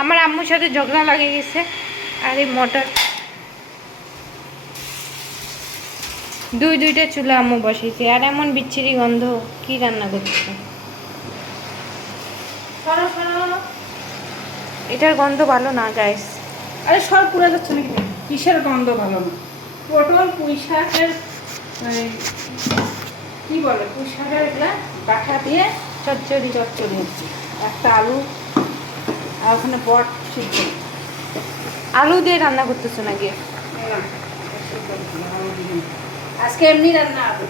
আমার আম্মুর সাথে ঝগড়া লাগে গেছে আর এই মোটর। দুই দুইটা চুলা আম্মু বসেছে আর এমন বিচ্ছিরি গন্ধ কি রান্না করছে সরো সরো। এটার গন্ধ ভালো না গাইস আরে সব পুড়ে যাচ্ছে নাকি কিসের গন্ধ ভালো না? পটল পুঁই শাকের কি বলে? পুঁই শাকের এগুলা বাটা দিয়ে চচ্চড়ি চচ্চড়ি। হচ্ছে একটা আলু আর ওখানে বট সিদ্ধ আলু দিয়ে রান্না করতেছো নাকি। আজকে এমনি রান্না হবে।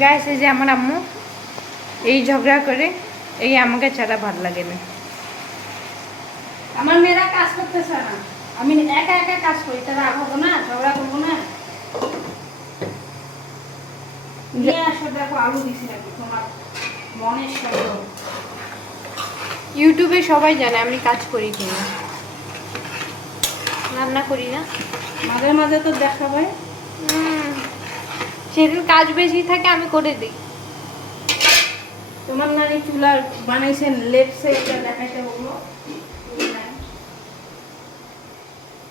গাইস এই যে আমার আম্মু এই ঝগড়া করে এই আমাকে ছাড়া ভালো লাগে না। আমার মেয়েরা কাজ করতেছে না। আমি একা একা কাজ করি তারা আগাবো না ঝগড়া করব না। নিয়ে আসো দেখো আলু দিছি নাকি তোমার মনের শব্দ ইউটিউবে সবাই জানে আমি কাজ করি কিনা। রান্না করি না। মাঝে মাঝে তো দেখাবে উম, সেদিন কাজ বেশি থাকে আমি করে দিই। তোমার নানি চুলা বানাইছেন লেফট সাইডটা দেখাইতে বলল।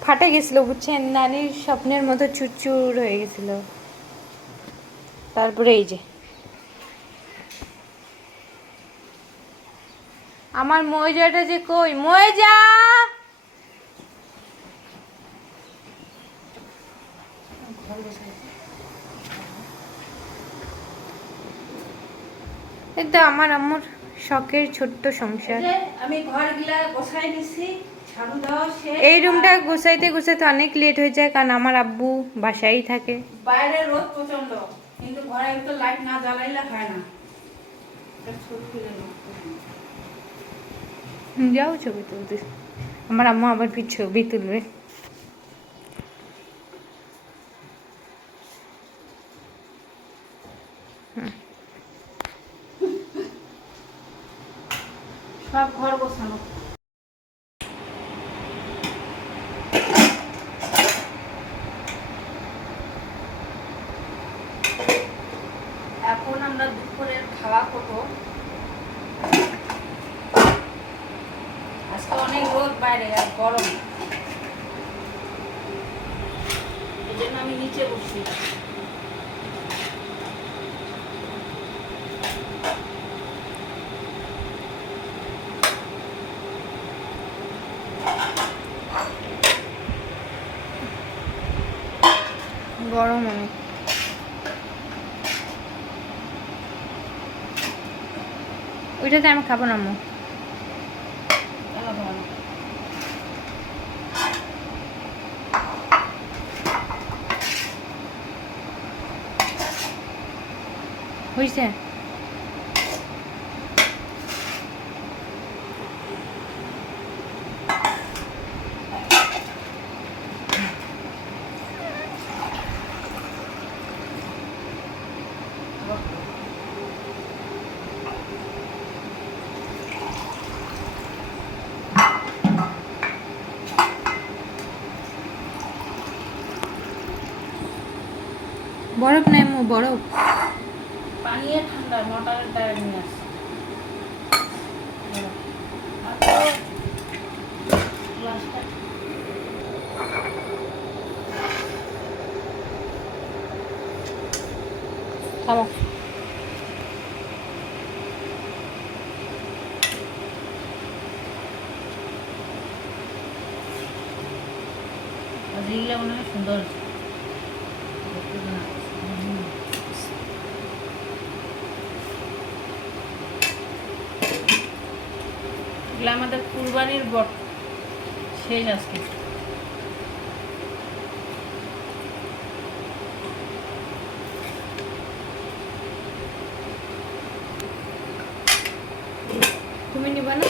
ফাটে গেছিল বুঝছেন? নানির স্বপ্নের মতো চুরচুর হয়ে গেছিল। তারপরে এই যে। আমার ময়জাটা যে কই? ময়জা! এটা আমার আম্মুর শখের ছোট্ট সংসার। আমি ঘর গিলা গোছাই নিছি এই রুমটা গুছাইতে গুছাইতে অনেক লেট হয়ে যায় কারণ আমার আব্বু বাসায় থাকে। বাইরে রোদ প্রচণ্ড কিন্তু ঘরে তো লাইট না জ্বালাইলে হয় না। যাও ছবি তুলতে। আমার আম্মু আবার ফির ছবি তুলবে। সব ঘর এখন আমরা দুপুরের খাওয়া করব। আজকে অনেক রোদ বাইরে আর গরম। এই জন্য আমি নিচে বসছি। গরম অনেক। ওইটাতে আমি খাব না আম্মু ভালো ভালো হয়েছে বরফ নাই বরফ। আর ঠান্ডা মোটরের দ্বারা নিয়ে গ্লাসটা খাব যেগুলো মনে হয় সুন্দর এগুলো আমাদের কুরবানির বট। শেষ আজকে। তুমি নিবা না?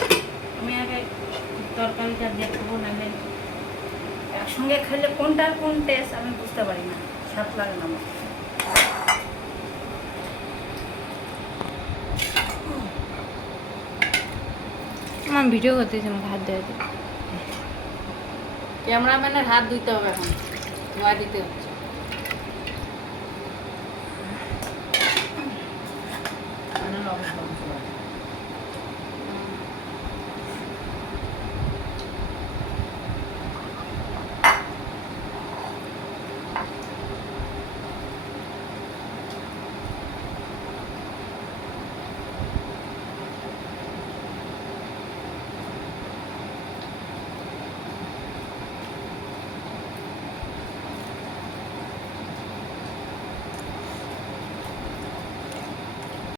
আমি আগে তরকারিটা দেখব নাহলে একসঙ্গে খেলে কোনটার কোন টেস্ট আমি বুঝতে পারি না। স্বাদ লাগে না আমার। আমার ভিডিও করতেছি আমাকে হাত দেওয়া ক্যামেরাম্যানের হাত ধুইতে হবে এখন। ধোয়া দিতে হচ্ছে।